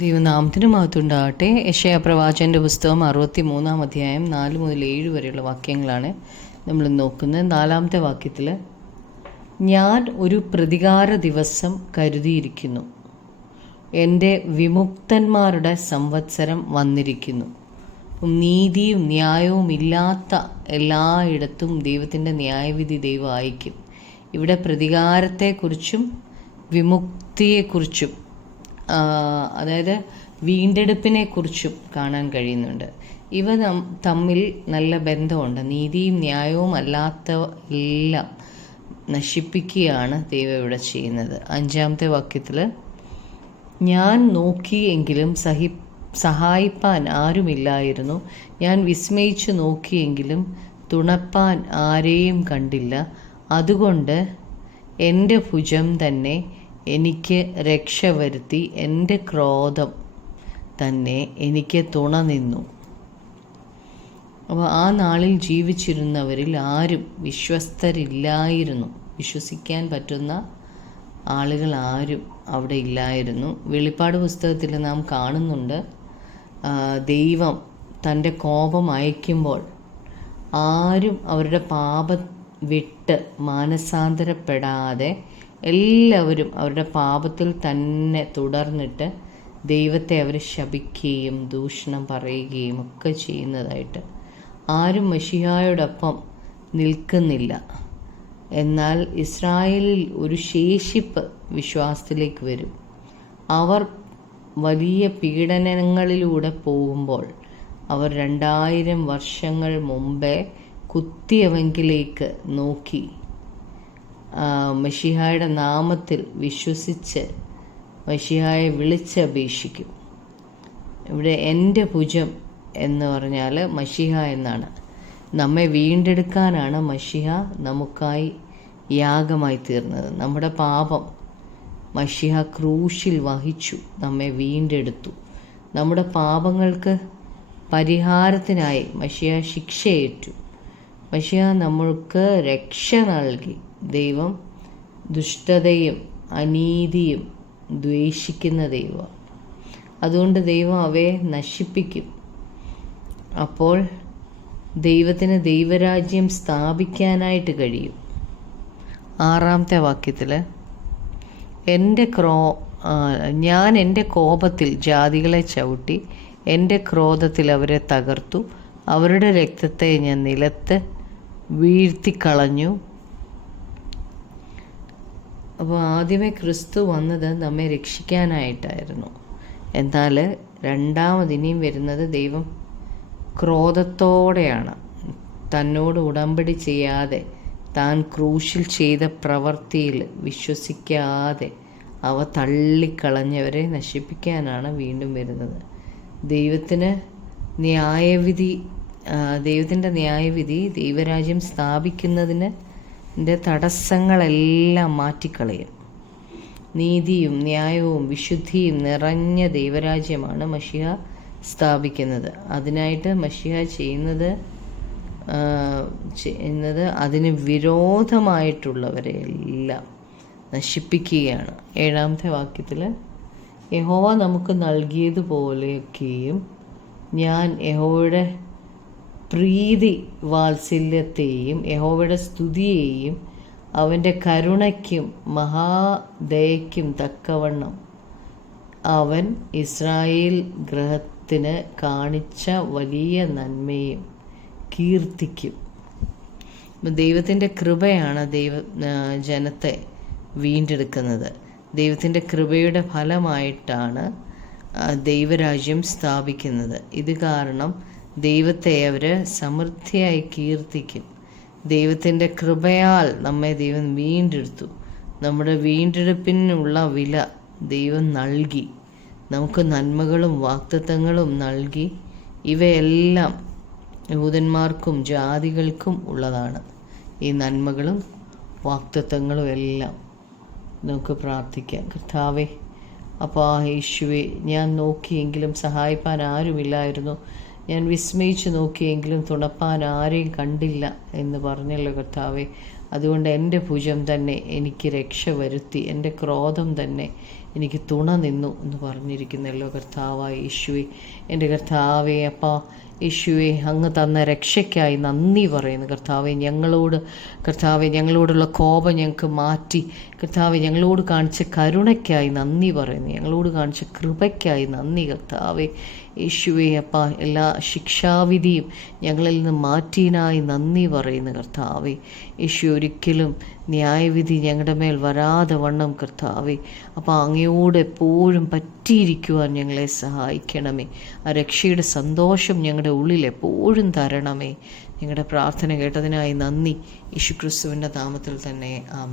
ദൈവനാമത്തിന് മഹത്വമുണ്ടാകട്ടെ. യെശയ്യാ പ്രവാചകൻ്റെ പുസ്തകം 63 അധ്യായം 4 മുതൽ 7 വരെയുള്ള വാക്യങ്ങളാണ് നമ്മൾ നോക്കുന്നത്. 4-ാമത്തെ വാക്യത്തിൽ, ഞാൻ ഒരു പ്രതികാര ദിവസം കരുതിയിരിക്കുന്നു, എൻ്റെ വിമുക്തന്മാരുടെ സംവത്സരം വന്നിരിക്കുന്നു. നീതിയും ന്യായവും ഇല്ലാത്ത എല്ലായിടത്തും ദൈവത്തിൻ്റെ ന്യായവിധി ദൈവം അയക്കും. ഇവിടെ പ്രതികാരത്തെക്കുറിച്ചും വിമുക്തിയെക്കുറിച്ചും അതായത് വീണ്ടെടുപ്പിനെ കുറിച്ചും കാണാൻ കഴിയുന്നുണ്ട്. ഇവ തമ്മിൽ നല്ല ബന്ധമുണ്ട്. നീതിയും ന്യായവും അല്ലാത്ത എല്ലാം നശിപ്പിക്കുകയാണ് ദൈവം ഇവിടെ ചെയ്യുന്നത്. 5-ാമത്തെ വാക്യത്തിൽ, ഞാൻ നോക്കിയെങ്കിലും സഹായിപ്പാൻ ആരുമില്ലായിരുന്നു, ഞാൻ വിസ്മയിച്ചു നോക്കിയെങ്കിലും തുണപ്പാൻ ആരെയും കണ്ടില്ല. അതുകൊണ്ട് എൻ്റെ ഭുജം തന്നെ എനിക്ക് രക്ഷ വരുത്തി, എൻ്റെ ക്രോധം തന്നെ എനിക്ക് തുണ നിന്നു. അപ്പോൾ ആ നാളിൽ ജീവിച്ചിരുന്നവരിൽ ആരും വിശ്വസ്തരില്ലായിരുന്നു. വിശ്വസിക്കാൻ പറ്റുന്ന ആളുകൾ ആരും അവിടെ ഇല്ലായിരുന്നു. വെളിപ്പാട് പുസ്തകത്തിൽ നാം കാണുന്നുണ്ട്, ദൈവം തൻ്റെ കോപം അയക്കുമ്പോൾ ആരും അവരുടെ പാപം വിട്ട് മാനസാന്തരപ്പെടാതെ എല്ലാവരും അവരുടെ പാപത്തിൽ തന്നെ തുടർന്നിട്ട് ദൈവത്തെ അവർ ശപിക്കുകയും ദൂഷണം പറയുകയും ഒക്കെ ചെയ്യുന്നതായിട്ട്. ആരും മശിഹായോടൊപ്പം നിൽക്കുന്നില്ല. എന്നാൽ ഇസ്രായേലിൽ ഒരു ശേഷിപ്പ് വിശ്വാസത്തിലേക്ക് വരും. അവർ വലിയ പീഡനങ്ങളിലൂടെ പോകുമ്പോൾ അവർ 2000 വർഷങ്ങൾ മുമ്പേ കുത്തിയവങ്കിലേക്ക് നോക്കി മശിഹായുടെ നാമത്തിൽ വിശ്വസിച്ച് മശിഹായെ വിളിച്ചപേക്ഷിക്കും. ഇവിടെ എൻ്റെ ഭുജം എന്ന് പറഞ്ഞാൽ മശിഹ എന്നാണ്. നമ്മെ വീണ്ടെടുക്കാനാണ് മശിഹ നമുക്കായി യാഗമായി തീർന്നത്. നമ്മുടെ പാപം മശിഹ ക്രൂശിൽ വഹിച്ചു, നമ്മെ വീണ്ടെടുത്തു. നമ്മുടെ പാപങ്ങൾക്ക് പരിഹാരത്തിനായി മശിഹ ശിക്ഷയേറ്റു. മശിഹ നമ്മൾക്ക് രക്ഷ നൽകി. ദൈവം ദുഷ്ടതയും അനീതിയും ദ്വേഷിക്കുന്ന ദൈവം. അതുകൊണ്ട് ദൈവം അവയെ നശിപ്പിക്കും. അപ്പോൾ ദൈവത്തിന് ദൈവരാജ്യം സ്ഥാപിക്കാനായിട്ട് കഴിയും. 6-ാമത്തെ വാക്യത്തിൽ, ഞാൻ എൻ്റെ കോപത്തിൽ ജാതികളെ ചവിട്ടി, എൻ്റെ ക്രോധത്തിൽ അവരെ തകർത്തു, അവരുടെ രക്തത്തെ ഞാൻ നിലത്ത് വീഴ്ത്തിക്കളഞ്ഞു. അപ്പോൾ ആദ്യമേ ക്രിസ്തു വന്നത് നമ്മെ രക്ഷിക്കാനായിട്ടായിരുന്നു. എന്നാൽ രണ്ടാമതിനിയും വരുന്നത് ദൈവം ക്രോധത്തോടെയാണ്. തന്നോട് ഉടമ്പടി ചെയ്യാതെ, താൻ ക്രൂശിൽ ചെയ്ത പ്രവൃത്തിയിൽ വിശ്വസിക്കാതെ അവ തള്ളിക്കളഞ്ഞവരെ നശിപ്പിക്കാനാണ് വീണ്ടും വരുന്നത്. ദൈവത്തിൻ്റെ ന്യായവിധി ദൈവരാജ്യം സ്ഥാപിക്കുന്നതിന് തടസ്സങ്ങളെല്ലാം മാറ്റിക്കളയും. നീതിയും ന്യായവും വിശുദ്ധിയും നിറഞ്ഞ ദൈവരാജ്യമാണ് മശിഹ സ്ഥാപിക്കുന്നത്. അതിനായിട്ട് മശിഹ ചെയ്യുന്നത് അതിന് വിരോധമായിട്ടുള്ളവരെ എല്ലാം നശിപ്പിക്കുകയാണ്. 7-ാമത്തെ വാക്യത്തിൽ, യഹോവ നമുക്ക് നൽകിയതുപോലെയൊക്കെയും ഞാൻ യഹോവയുടെ പ്രീതി വാത്സല്യത്തെയും യഹോവയുടെ സ്തുതിയെയും അവൻ്റെ കരുണയ്ക്കും മഹാദയയ്ക്കും തക്കവണ്ണം അവൻ ഇസ്രായേൽ ഗൃഹത്തിന് കാണിച്ച വലിയ നന്മയും കീർത്തിക്കും. ദൈവത്തിൻ്റെ കൃപയാണ് ജനത്തെ വീണ്ടെടുക്കുന്നത്. ദൈവത്തിൻ്റെ കൃപയുടെ ഫലമായിട്ടാണ് ദൈവരാജ്യം സ്ഥാപിക്കുന്നത്. ഇത് കാരണം ദൈവത്തെ അവർ സമൃദ്ധിയായി കീർത്തിക്കും. ദൈവത്തിൻ്റെ കൃപയാൽ നമ്മെ ദൈവം വീണ്ടെടുത്തു. നമ്മുടെ വീണ്ടെടുപ്പിനുള്ള വില ദൈവം നൽകി. നമുക്ക് നന്മകളും വാഗ്ദത്തങ്ങളും നൽകി. ഇവയെല്ലാം യഹൂദന്മാർക്കും ജാതികൾക്കും ഉള്ളതാണ്. ഈ നന്മകളും വാഗ്ദത്തങ്ങളും എല്ലാം നമുക്ക് പ്രാർത്ഥിക്കാം. കർത്താവേ, അപ്പോൾ യേശുവേ, ഞാൻ നോക്കിയെങ്കിലും സഹായിപ്പാൻ ആരുമില്ലായിരുന്നു, ഞാൻ വിസ്മയിച്ചു നോക്കിയെങ്കിലും തുണപ്പാൻ ആരെയും കണ്ടില്ല എന്ന് പറഞ്ഞല്ലോ കർത്താവേ. അതുകൊണ്ട് എൻ്റെ ഭുജം തന്നെ എനിക്ക് രക്ഷ വരുത്തി, എൻ്റെ ക്രോധം തന്നെ എനിക്ക് തുണ നിന്നു എന്ന് പറഞ്ഞിരിക്കുന്നല്ലോ കർത്താവായ യേശുവേ. എൻ്റെ കർത്താവേ അപ്പാ യേശുവേ, അങ്ങ് തന്ന രക്ഷയ്ക്കായി നന്ദി പറയുന്നു കർത്താവെ. ഞങ്ങളോടുള്ള കോപം ഞങ്ങൾക്ക് മാറ്റി കർത്താവെ, ഞങ്ങളോട് കാണിച്ച കരുണയ്ക്കായി നന്ദി പറയുന്നു. ഞങ്ങളോട് കാണിച്ച കൃപയ്ക്കായി നന്ദി കർത്താവെ യേശുവേ അപ്പാ. എല്ലാ ശിക്ഷാവിധിയും ഞങ്ങളിൽ നിന്ന് മാറ്റിയതിനായി നന്ദി പറയുന്നു കർത്താവെ യേശു. ഒരിക്കലും ന്യായവിധി ഞങ്ങളുടെ മേൽ വരാതെ വണ്ണം കർത്താവെ അപ്പോൾ അങ്ങയോട് എപ്പോഴും പറ്റിയിരിക്കുവാൻ ഞങ്ങളെ സഹായിക്കണമേ. ആ രക്ഷയുടെ സന്തോഷം ഞങ്ങളുടെ ഉള്ളിൽ എപ്പോഴും തരണമേ. ഞങ്ങളുടെ പ്രാർത്ഥന കേട്ടതിനായി നന്ദി. യേശുക്രിസ്തുവിൻ്റെ നാമത്തിൽ തന്നെ ആമേൻ.